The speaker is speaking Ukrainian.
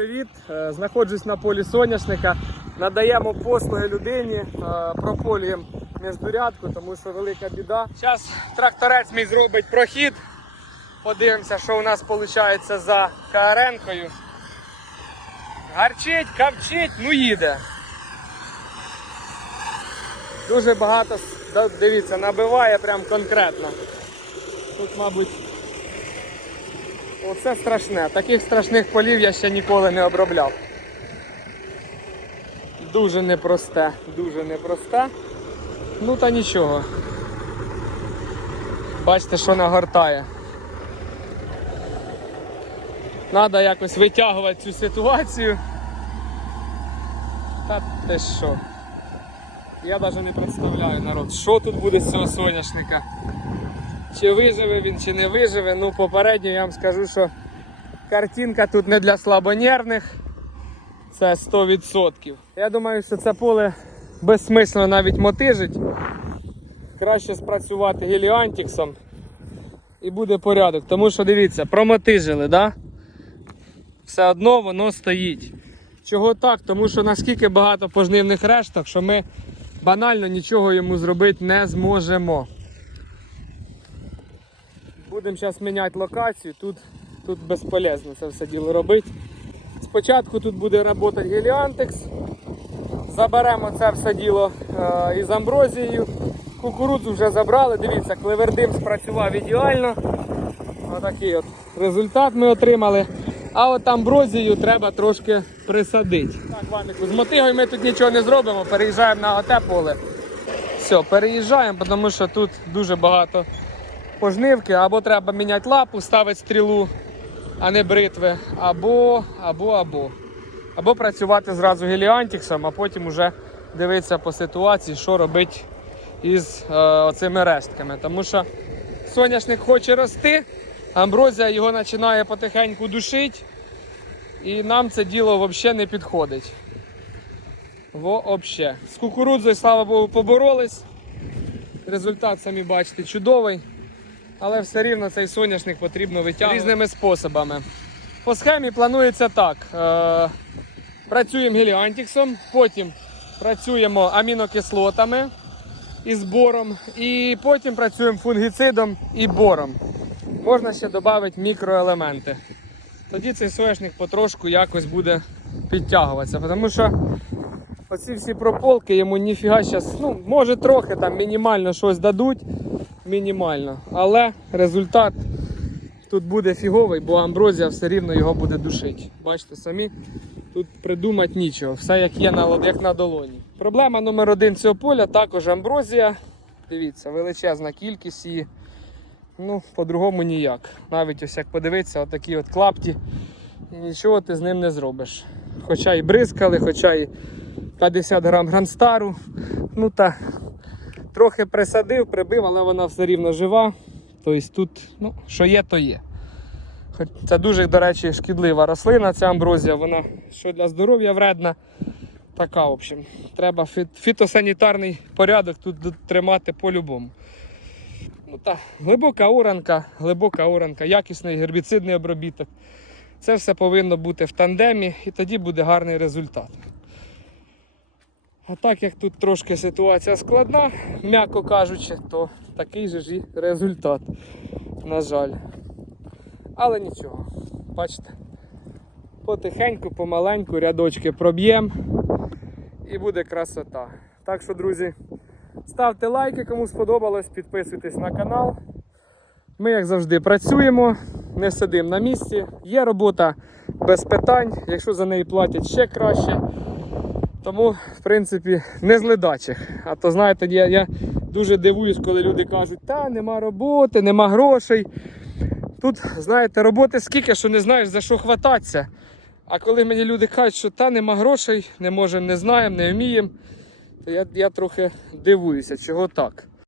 привіт! Е, Знаходжусь на полі соняшника. Надаємо послуги людині, е, прополюємо міждурядку, тому що велика біда. Зараз тракторець мій зробить прохід. Подивимося, що у нас виходить за КРНкою. Гарчить, кавчить, ну їде. Дуже багато, дивіться, набиває прям конкретно. Тут, мабуть, Оце страшне. Таких страшних полів я ще ніколи не обробляв. Дуже непросте, дуже непросте. Ну та нічого. Бачите, що нагортає. Треба якось витягувати цю ситуацію. Та те що. Я навіть не представляю народ, що тут буде з цього соняшника. Чи виживе він, чи не виживе. Ну, попередньо я вам скажу, що картинка тут не для слабонервних. Це 100%. Я думаю, що це поле безсмислено навіть мотижить. Краще спрацювати геліантіксом і буде порядок. Тому що дивіться, промотижили, да? все одно воно стоїть. Чого так? Тому що наскільки багато пожнивних решток, що ми банально нічого йому зробити не зможемо. Будемо зараз міняти локацію. Тут, тут безполезно це все діло робити. Спочатку тут буде працювати геліантекс. Заберемо це все діло е, із амброзією. Кукурудзу вже забрали. Дивіться, клевердим спрацював ідеально. Отакий от результат ми отримали. А от амброзію треба трошки присадити. Так, Ванику, з мотигою ми тут нічого не зробимо, переїжджаємо на оте поле. Все, переїжджаємо, тому що тут дуже багато пожнивки, або треба міняти лапу, ставити стрілу, а не бритви, або, або, або. Або працювати зразу геліантіксом, а потім вже дивитися по ситуації, що робити із е, оцими рештками. Тому що соняшник хоче рости, амброзія його починає потихеньку душити, і нам це діло взагалі не підходить. Вообще. З кукурудзою, слава Богу, поборолись. Результат, самі бачите, чудовий. Але все рівно цей соняшник потрібно витягувати різними способами. По схемі планується так. Е, працюємо геліантіксом, потім працюємо амінокислотами і збором, і потім працюємо фунгіцидом і бором. Можна ще додати мікроелементи. Тоді цей соняшник потрошку якось буде підтягуватися. Тому що оці всі прополки йому ніфіга зараз, ну, може трохи там мінімально щось дадуть, мінімально. Але результат тут буде фіговий, бо амброзія все рівно його буде душити. Бачите самі, тут придумати нічого, все як є на, як на долоні. Проблема номер один цього поля також амброзія. Дивіться, величезна кількість її. Ну, по-другому ніяк. Навіть ось як подивитися, отакі от клапті, і нічого ти з ним не зробиш. Хоча і бризкали, хоча і 50 грам гранстару. Ну та трохи присадив, прибив, але вона все рівно жива. Тобто тут, ну, що є, то є. Це дуже, до речі, шкідлива рослина, ця амброзія, вона що для здоров'я вредна. Така, в общем, треба фіт- фітосанітарний порядок тут тримати по-любому. Ну, та, глибока оранка, глибока оранка, якісний гербіцидний обробіток. Це все повинно бути в тандемі і тоді буде гарний результат. А так як тут трошки ситуація складна, м'яко кажучи, то такий же ж і результат. На жаль. Але нічого, бачите, потихеньку, помаленьку рядочки проб'ємо і буде красота. Так що, друзі, ставте лайки, кому сподобалось, підписуйтесь на канал. Ми, як завжди, працюємо, не сидимо на місці. Є робота без питань, якщо за неї платять ще краще. Тому, в принципі, не з. А то, знаєте, я, я дуже дивуюсь, коли люди кажуть, та нема роботи, нема грошей. Тут, знаєте, роботи скільки, що не знаєш за що хвататися. А коли мені люди кажуть, що та нема грошей, не можемо, не знаємо, не вміємо, то я, я трохи дивуюся, чого так.